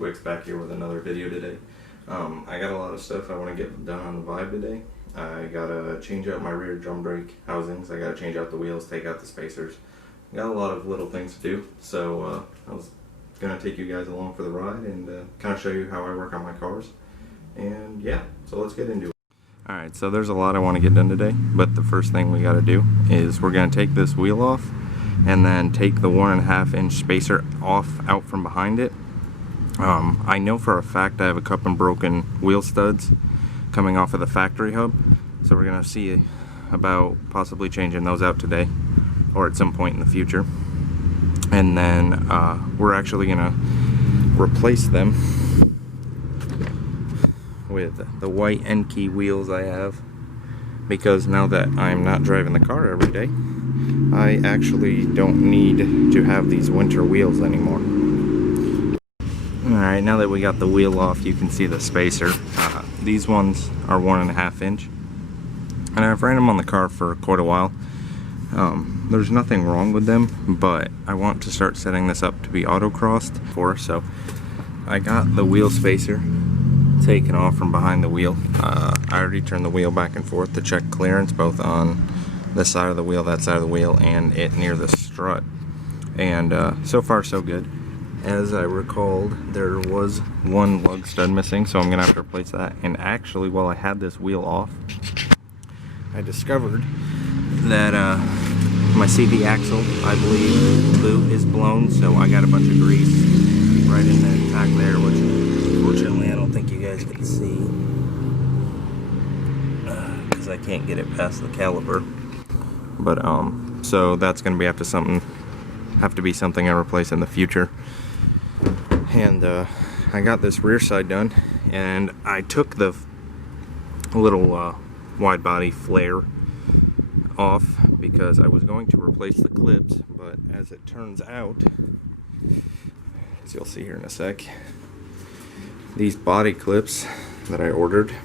Wick's back here with another video today. I got a lot of stuff I want to get done on the Vibe today. I gotta change out my rear drum brake housings, I gotta change out the wheels, take out the spacers. Got a lot of little things to do, so I was gonna take you guys along for the ride and kind of show you how I work on my cars. And yeah, so let's get into it. Alright, so there's a lot I want to get done today, but the first thing we gotta do is we're gonna take this wheel off and then take the 1.5 inch spacer off out from behind it. I know for a fact I have a couple of broken wheel studs coming off of the factory hub, so we're gonna see about possibly changing those out today or at some point in the future. And then we're actually gonna replace them with the white N-key wheels I have, because now that I'm not driving the car every day, I actually don't need to have these winter wheels anymore. Alright, now that we got the wheel off, you can see the spacer. These ones are 1.5 inch, and I've ran them on the car for quite a while. There's nothing wrong with them, but I want to start setting this up to be autocrossed for, so I got the wheel spacer taken off from behind the wheel. I already turned the wheel back and forth to check clearance, both on this side of the wheel, that side of the wheel, and it near the strut. And so far so good. As I recalled, there was one lug stud missing, so I'm gonna have to replace that. And actually, while I had this wheel off, I discovered that my CV axle, I believe, boot is blown, so I got a bunch of grease right in the tack there, which unfortunately I don't think you guys can see because I can't get it past the caliper. But so that's gonna be have to be something I replace in the future. And I got this rear side done, and I took the little wide body flare off because I was going to replace the clips, but as it turns out, as you'll see here in a sec, these body clips that I ordered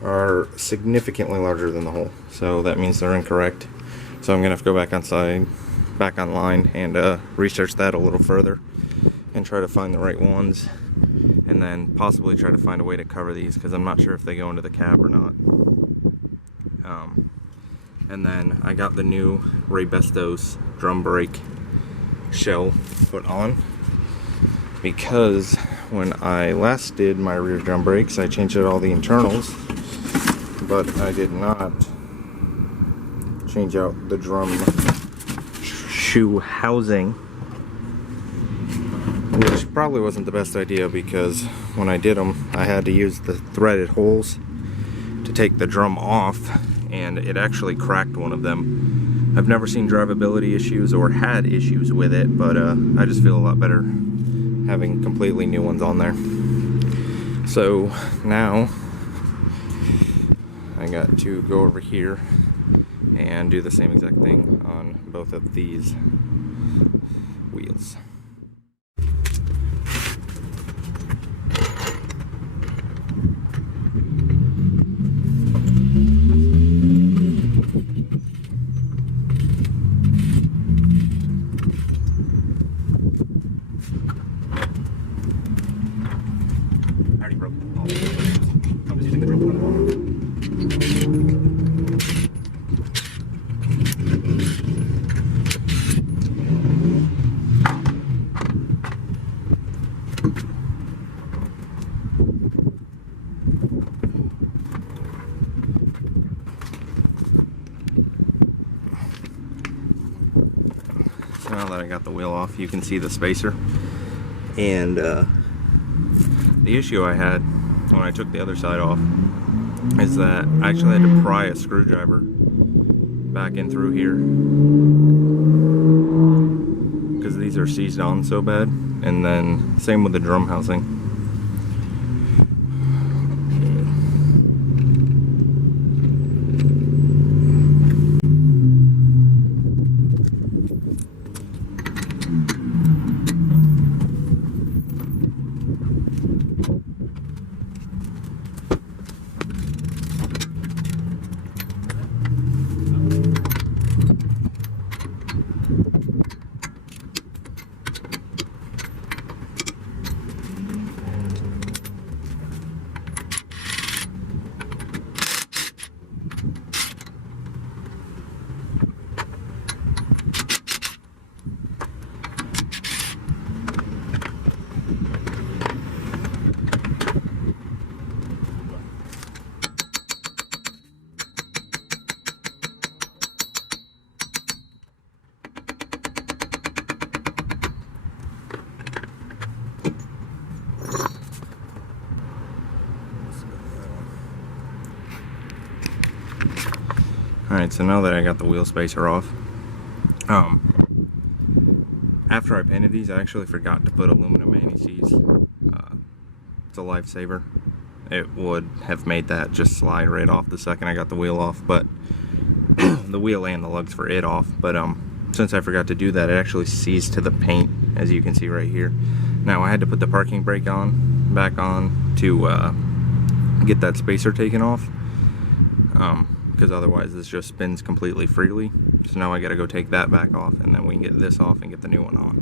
are significantly larger than the hole, so that means they're incorrect. So I'm gonna have to go back online and research that a little further and try to find the right ones, and then possibly try to find a way to cover these, because I'm not sure if they go into the cab or not. And then I got the new Ray Bestos drum brake shell put on, because when I last did my rear drum brakes, I changed out all the internals, but I did not change out the drum shoe housing, which probably wasn't the best idea, because when I did them, I had to use the threaded holes to take the drum off, and it actually cracked one of them. I've never seen drivability issues or had issues with it, but I just feel a lot better having completely new ones on there. So now I got to go over here and do the same exact thing on both of these wheels. Now that I got the wheel off, you can see the spacer, and the issue I had when I took the other side off is that I actually had to pry a screwdriver back in through here because these are seized on so bad. And then same with the drum housing. Alright, so now that I got the wheel spacer off, after I painted these, I actually forgot to put aluminum anti-seize. It's a lifesaver. It would have made that just slide right off the second I got the wheel off, but the wheel and the lugs for it off. But since I forgot to do that, it actually seized to the paint, as you can see right here. Now I had to put the parking brake back on to get that spacer taken off, because otherwise this just spins completely freely. So now I gotta go take that back off, and then we can get this off and get the new one on.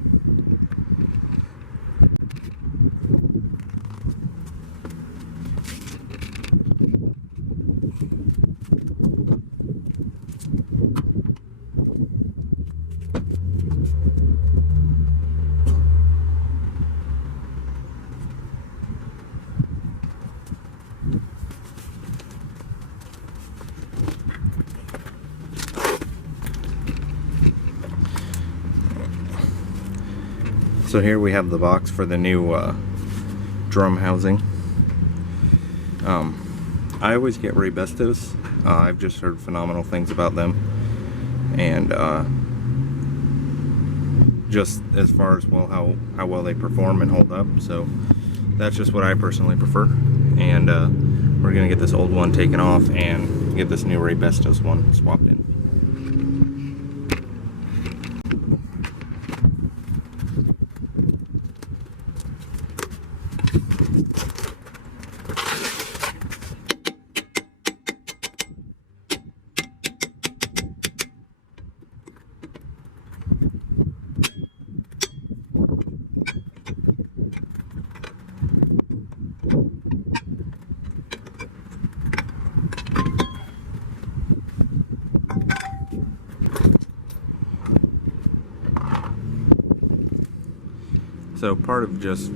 So here we have the box for the new drum housing. I always get Ray-Bestos. I've just heard phenomenal things about them, and just as far as how well they perform and hold up. So that's just what I personally prefer. And we're gonna get this old one taken off and get this new Ray-Bestos one swapped in. So part of just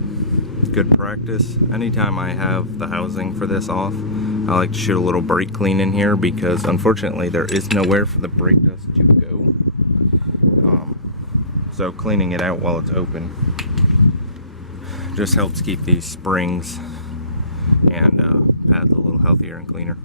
good practice, anytime I have the housing for this off, I like to shoot a little brake clean in here, because unfortunately there is nowhere for the brake dust to go. So cleaning it out while it's open just helps keep these springs and pads a little healthier and cleaner.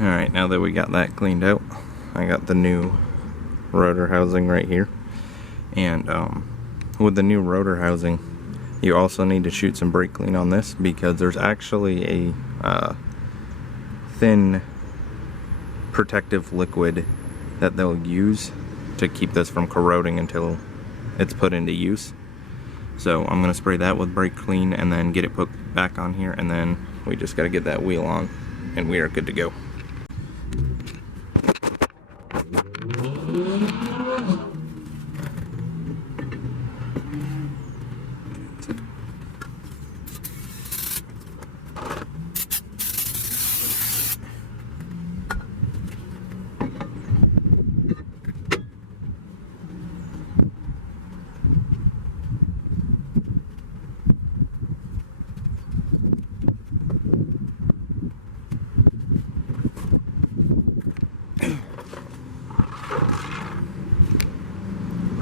Alright, now that we got that cleaned out, I got the new rotor housing right here. And with the new rotor housing, you also need to shoot some brake clean on this, because there's actually a thin protective liquid that they'll use to keep this from corroding until it's put into use. So I'm going to spray that with brake clean and then get it put back on here, and then we just got to get that wheel on and we are good to go.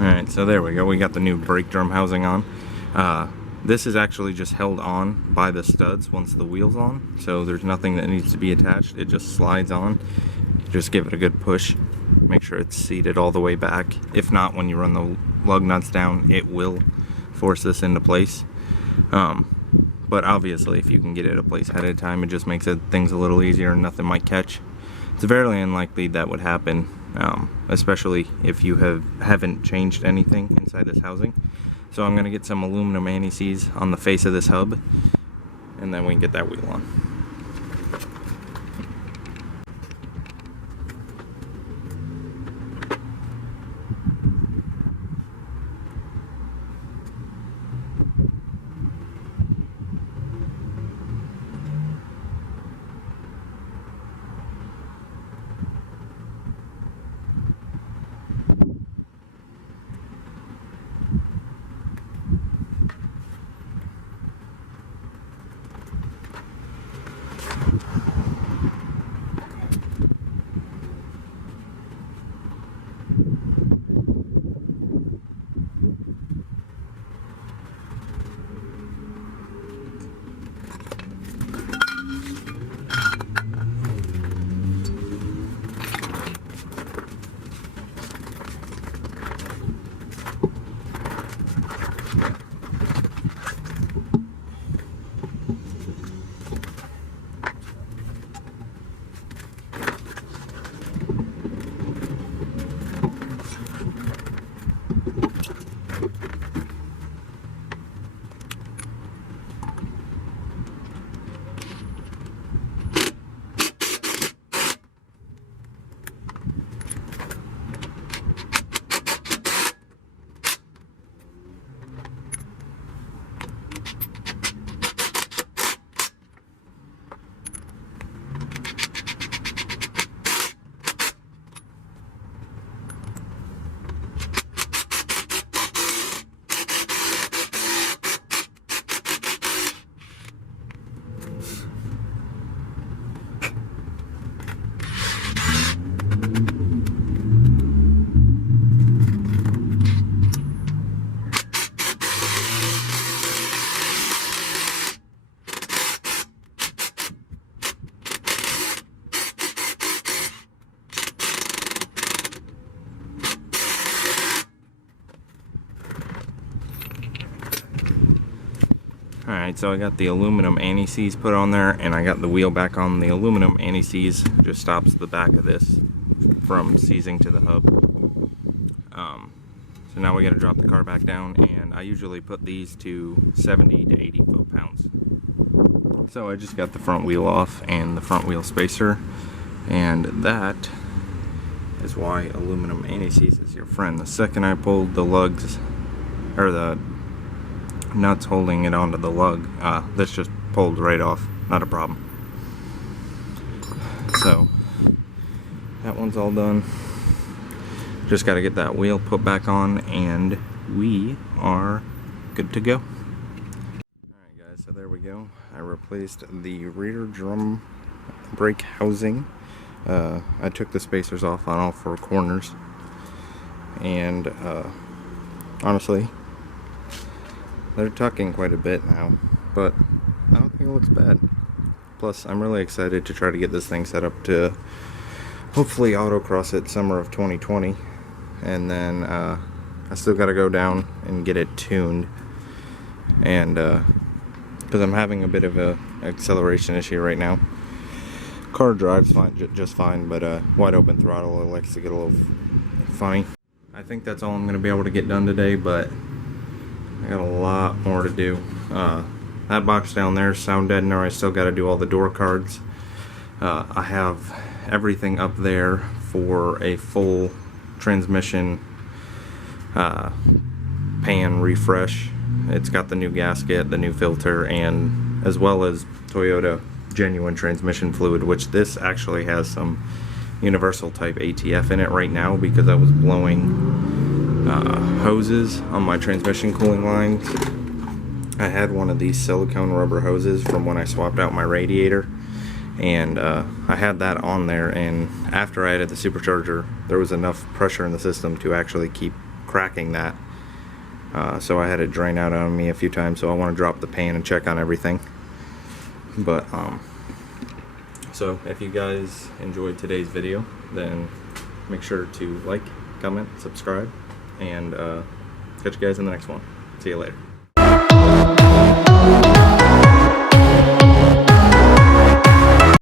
Alright, so there we go. We got the new brake drum housing on. This is actually just held on by the studs once the wheel's on, so there's nothing that needs to be attached. It just slides on. Just give it a good push. Make sure it's seated all the way back. If not, when you run the lug nuts down, it will force this into place. But obviously, if you can get it in place ahead of time, it just makes things a little easier and nothing might catch. It's very unlikely that would happen, especially if you haven't changed anything inside this housing. So I'm going to get some aluminum anti-seize on the face of this hub, and then we can get that wheel on. Alright, so I got the aluminum anti-seize put on there, and I got the wheel back on. The aluminum anti-seize just stops the back of this from seizing to the hub. So now we got to drop the car back down, and I usually put these to 70 to 80 foot-pounds. So I just got the front wheel off and the front wheel spacer, and that is why aluminum anti-seize is your friend. The second I pulled the lugs, or the nuts holding it onto the lug, this just pulled right off, not a problem. So that one's all done. Just got to get that wheel put back on, and we are good to go. Alright guys, so there we go. I replaced the rear drum brake housing. I took the spacers off on all 4 corners, and honestly, they're tucking quite a bit now, but I don't think it looks bad. Plus, I'm really excited to try to get this thing set up to hopefully autocross it summer of 2020. And then I still got to go down and get it tuned, and because I'm having a bit of a acceleration issue right now. Car drives fine, just fine, but wide open throttle, it likes to get a little funny. I think that's all I'm going to be able to get done today, but I got a lot more to do. That box down there, sound deadener, I still got to do all the door cards. I have everything up there for a full transmission pan refresh. It's got the new gasket, the new filter, and as well as Toyota genuine transmission fluid, which this actually has some universal type ATF in it right now because I was blowing hoses on my transmission cooling lines. I had one of these silicone rubber hoses from when I swapped out my radiator, and I had that on there, and after I added the supercharger, there was enough pressure in the system to actually keep cracking that. So I had it drain out on me a few times, so I want to drop the pan and check on everything. But so if you guys enjoyed today's video, then make sure to like, comment, subscribe, and catch you guys in the next one. See you later.